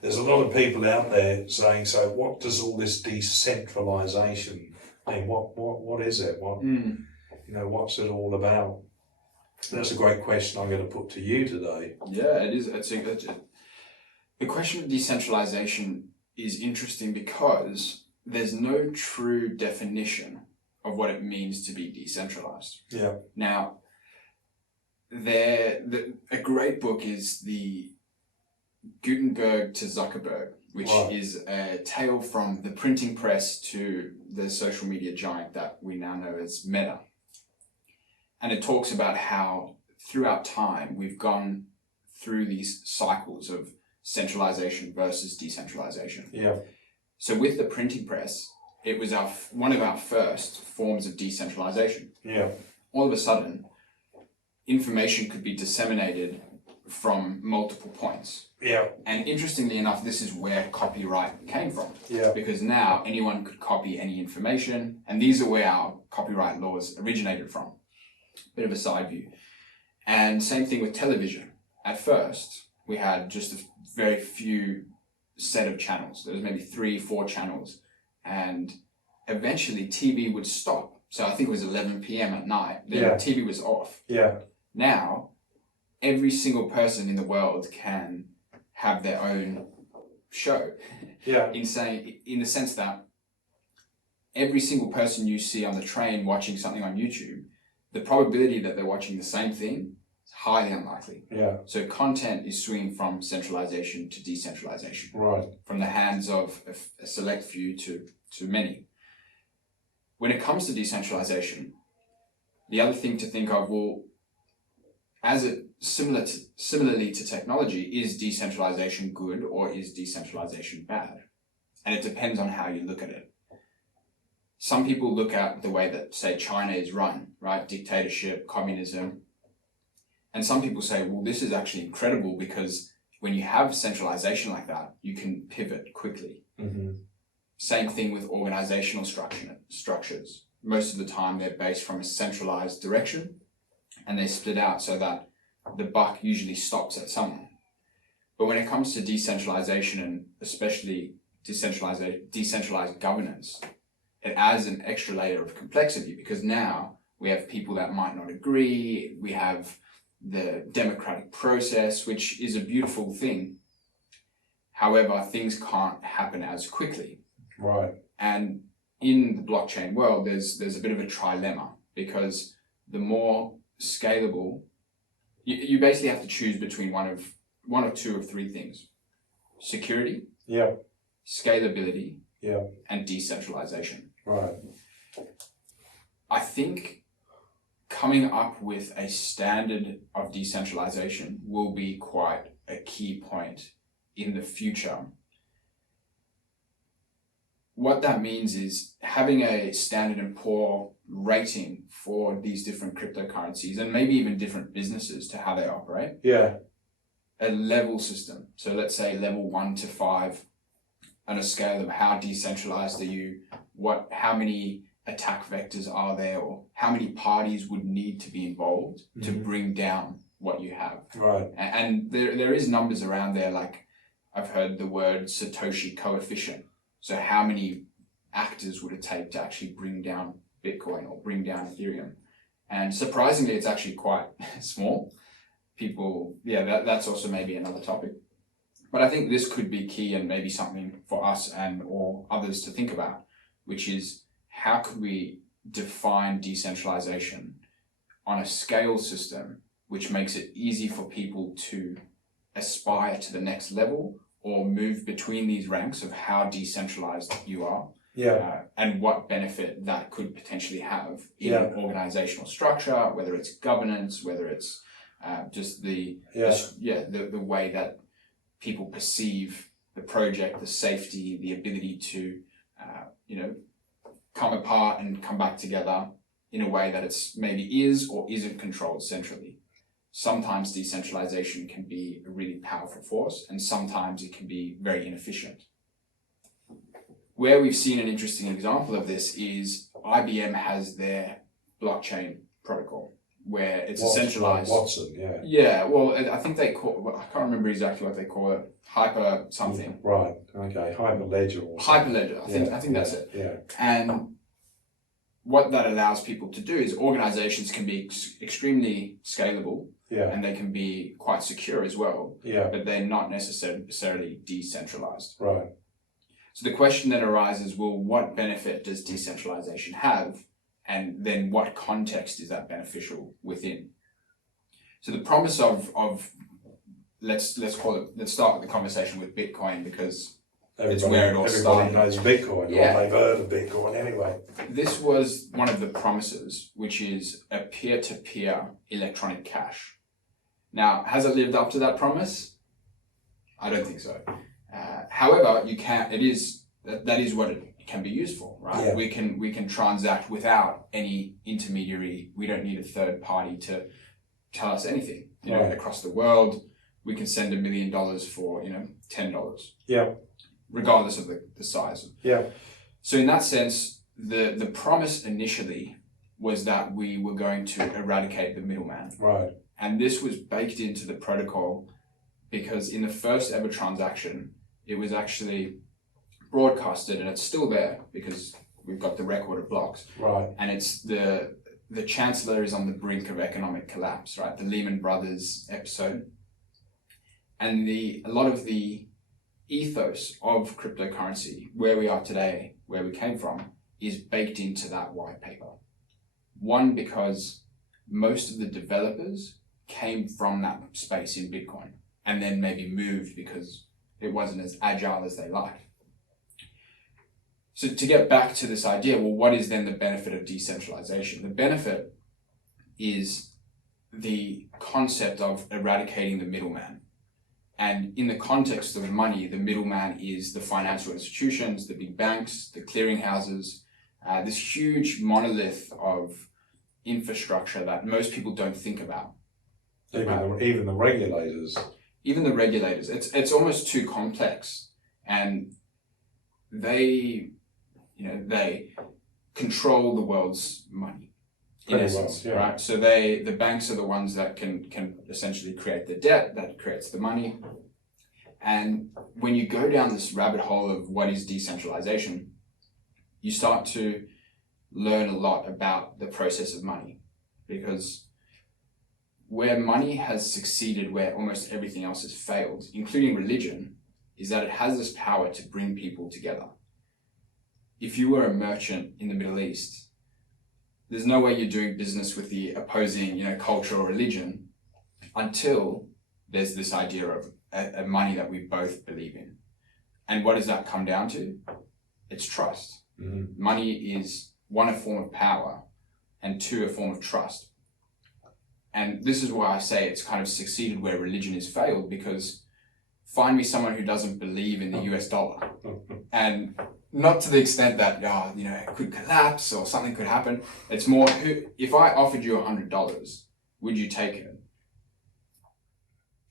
there's a lot of people out there saying, so what does all this decentralization mean? What is it? What's it all about? That's a great question I'm going to put to you today. Yeah, it is. The question of decentralization is interesting because there's no true definition of what it means to be decentralized. Yeah. Now, a great book is the Gutenberg to Zuckerberg, which is a tale from the printing press to the social media giant that we now know as Meta. And it talks about how throughout time we've gone through these cycles of centralization versus decentralization. Yeah. So with the printing press, it was one of our first forms of decentralization. Yeah. All of a sudden, information could be disseminated from multiple points. Yeah. And interestingly enough, this is where copyright came from. Yeah. Because now anyone could copy any information, and these are where our copyright laws originated from. Bit of a side view. And same thing with television. At first, we had just a very few set of channels. There was maybe 3-4 channels. And eventually TV would stop. So I think it was 11 p.m. at night. The TV was off. Yeah. Now, every single person in the world can have their own show. Yeah. In the sense that every single person you see on the train watching something on YouTube, the probability that they're watching the same thing is highly unlikely. Yeah. So content is swinging from centralization to decentralization. Right. From the hands of a select few to many. When it comes to decentralization, the other thing to think of, well, similarly to technology, is decentralization good or is decentralization bad? And it depends on how you look at it. Some people look at the way that, say, China is run, right? Dictatorship, communism. And some people say, well, this is actually incredible because when you have centralization like that, you can pivot quickly. Mm-hmm. Same thing with organizational structures. Most of the time, they're based from a centralized direction and they split out so that the buck usually stops at someone. But when it comes to decentralization and especially decentralized governance, it adds an extra layer of complexity because now we have people that might not agree. We have the democratic process, which is a beautiful thing. However, things can't happen as quickly. Right. And in the blockchain world, there's a bit of a trilemma because the more scalable, you basically have to choose between one or two of three things: security, scalability, and decentralization. Right. I think coming up with a standard of decentralization will be quite a key point in the future. What that means is having a Standard and Poor rating for these different cryptocurrencies and maybe even different businesses to how they operate. Yeah. A level system. So let's say level 1 to 5 on a scale of how decentralized are you, how many attack vectors are there, or how many parties would need to be involved to bring down what you have. Right. And there is numbers around there, like I've heard the word Satoshi coefficient. So how many actors would it take to actually bring down Bitcoin or bring down Ethereum? And surprisingly, it's actually quite small. That's also maybe another topic. But I think this could be key and maybe something for us or others to think about, which is how could we define decentralization on a scale system which makes it easy for people to aspire to the next level or move between these ranks of how decentralized you are, and what benefit that could potentially have in organizational structure, whether it's governance, whether it's just the way that people perceive the project, the safety, the ability to come apart and come back together in a way that it's maybe is or isn't controlled centrally. Sometimes decentralization can be a really powerful force, and sometimes it can be very inefficient. Where we've seen an interesting example of this is IBM has their blockchain protocol, where it's Watson, centralized. Watson, yeah. Yeah, well, I think they call, I can't remember exactly what they call it, hyper something. Right, okay, Hyperledger or something. Hyperledger, I think that's it. Yeah. And what that allows people to do is organizations can be extremely scalable, Yeah, and they can be quite secure as well, yeah, but they're not necessarily decentralized. right, So the question then arises, well, what benefit does decentralization have? And then what context is that beneficial within? So the promise of let's start the conversation with Bitcoin, because it's where it all started. Everybody knows Bitcoin, Yeah. or they've heard of Bitcoin anyway. This was one of the promises, which is a peer-to-peer electronic cash. Now, has it lived up to that promise? I don't think so. However, that is what it can be used for, right? Yeah. We can transact without any intermediary. We don't need a third party to tell us anything. Right. Across the world, we can send $1 million for $10. Yeah, Regardless of the size. yeah, So in that sense, the promise initially was that we were going to eradicate the middleman. right, And this was baked into the protocol because in the first ever transaction, it was actually broadcasted, and it's still there because we've got the record of blocks. right, And it's the chancellor is on the brink of economic collapse, right? The Lehman Brothers episode. And a lot of the ethos of cryptocurrency, where we are today, where we came from, is baked into that white paper. One, because most of the developers came from that space in Bitcoin and then maybe moved because it wasn't as agile as they liked. So to get back to this idea, well, what is then the benefit of decentralization? The benefit is the concept of eradicating the middleman. And in the context of money, the middleman is the financial institutions, the big banks, the clearinghouses, this huge monolith of infrastructure that most people don't think about. even the regulators. Even the regulators, it's almost too complex, and they control the world's money in Pretty essence, well, yeah. right? So the banks are the ones that can essentially create the debt that creates the money. And when you go down this rabbit hole of what is decentralization, you start to learn a lot about the process of money, because where money has succeeded where almost everything else has failed, including religion, is that it has this power to bring people together. If you were a merchant in the Middle East, there's no way you're doing business with the opposing, culture or religion until there's this idea of a money that we both believe in. And what does that come down to? It's trust. Mm-hmm. Money is, one, a form of power, and two, a form of trust. And this is why I say it's kind of succeeded where religion has failed, because find me someone who doesn't believe in the US dollar. And not to the extent that, it could collapse or something could happen. It's more, if I offered you $100, would you take it?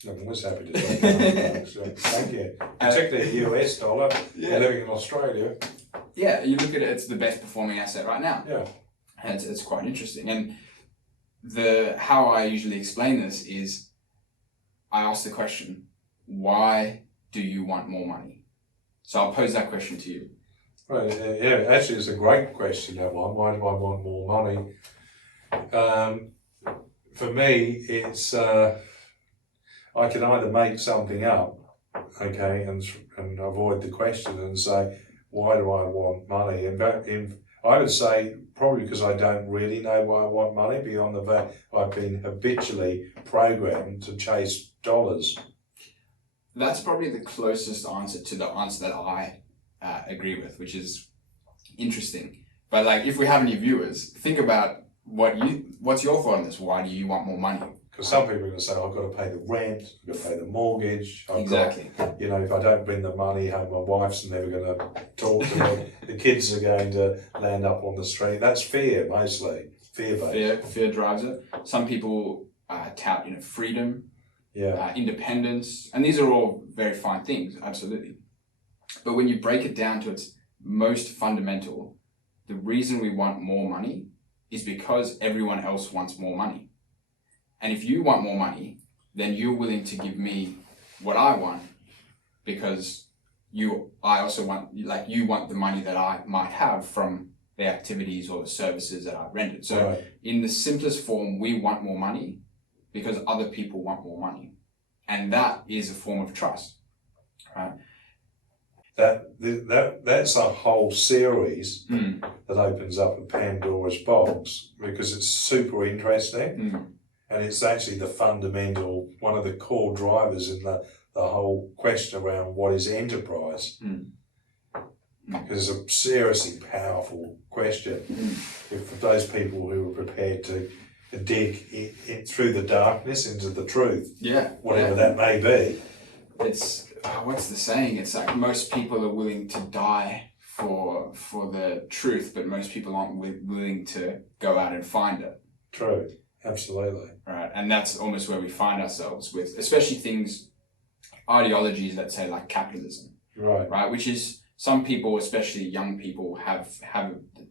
I'm always happy to take that. So, thank you. Particularly the US dollar, living in Australia. Yeah, you look at it, it's the best performing asset right now. Yeah. And it's quite interesting. And how I usually explain this is I ask the question, why do you want more money? So I'll pose that question to you. Right, yeah, actually it's a great question, that one. Why do I want more money? For me, it's, I can either make something up, okay, and avoid the question and say, why do I want money? I would say probably because I don't really know why I want money, beyond the fact I've been habitually programmed to chase dollars. That's probably the closest answer to the answer that I agree with, which is interesting. But if we have any viewers, think about what's your thought on this? Why do you want more money? Because some people are going to say, I've got to pay the rent, I've got to pay the mortgage. Exactly. If I don't bring the money home, my wife's never going to talk to me. The kids are going to land up on the street. That's fear, mostly. Fear-based. Fear drives it. Some people tout, freedom, independence, and these are all very fine things, absolutely. But when you break it down to its most fundamental, the reason we want more money is because everyone else wants more money. And if you want more money, then you're willing to give me what I want, because I also want, like, you want the money that I might have from the activities or the services that I've rendered. So in the simplest form, we want more money because other people want more money. And that is a form of trust, right? That's a whole series that opens up a Pandora's box, because it's super interesting, and it's actually the fundamental, one of the core drivers in the whole question around what is enterprise. Because it's a seriously powerful question. For those people who are prepared to dig through the darkness into the truth, whatever that may be. It's what's the saying? It's like most people are willing to die for the truth, but most people aren't willing to go out and find it. True, absolutely. Right, and that's almost where we find ourselves with, especially things, ideologies that say like capitalism. Right, which is, some people, especially young people, have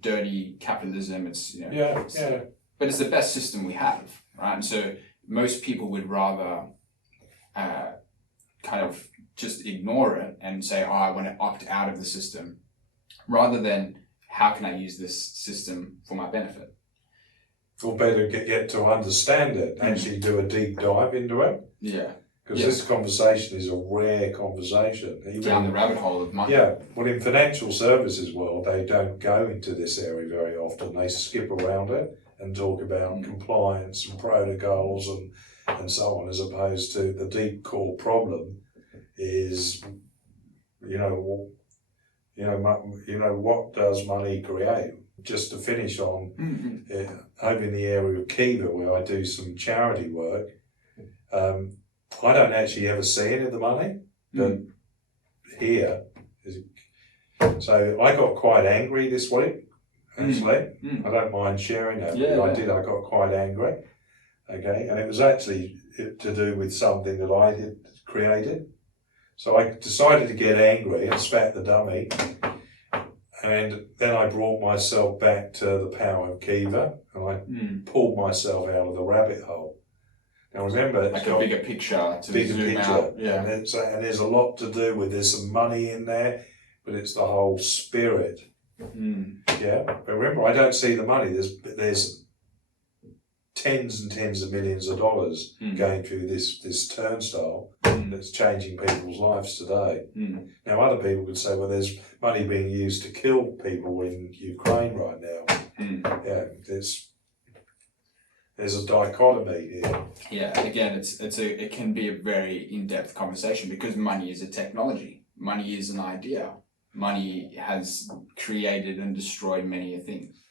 dirty capitalism. It's but it's the best system we have, right? And so most people would rather kind of just ignore it and say, oh, I want to opt out of the system, rather than how can I use this system for my benefit? Or better get to understand it, actually do a deep dive into it. Yeah. Because this conversation is a rare conversation. Even down the rabbit hole of money. Yeah, well, in financial services world, they don't go into this area very often. They skip around it and talk about compliance and protocols and so on, as opposed to the deep core problem is, what does money create? Just to finish on, over in the area of Kiva, where I do some charity work, I don't actually ever see any of the money, but here, so I got quite angry this week, actually. I don't mind sharing that, but I got quite angry, okay, and it was actually to do with something that I had created. So I decided to get angry and spat the dummy, and then I brought myself back to the power of Kiva, and I pulled myself out of the rabbit hole. Now remember, like a bigger picture to zoom out. Yeah. And there's a lot to do with, there's some money in there, but it's the whole spirit. Yeah, but remember, I don't see the money. There's tens and tens of millions of dollars going through this turnstile that's changing people's lives today. Now other people would say, well, there's money being used to kill people in Ukraine right now. Yeah, there's a dichotomy here. Yeah, again, it can be a very in-depth conversation, because money is a technology. Money is an idea. Money has created and destroyed many things.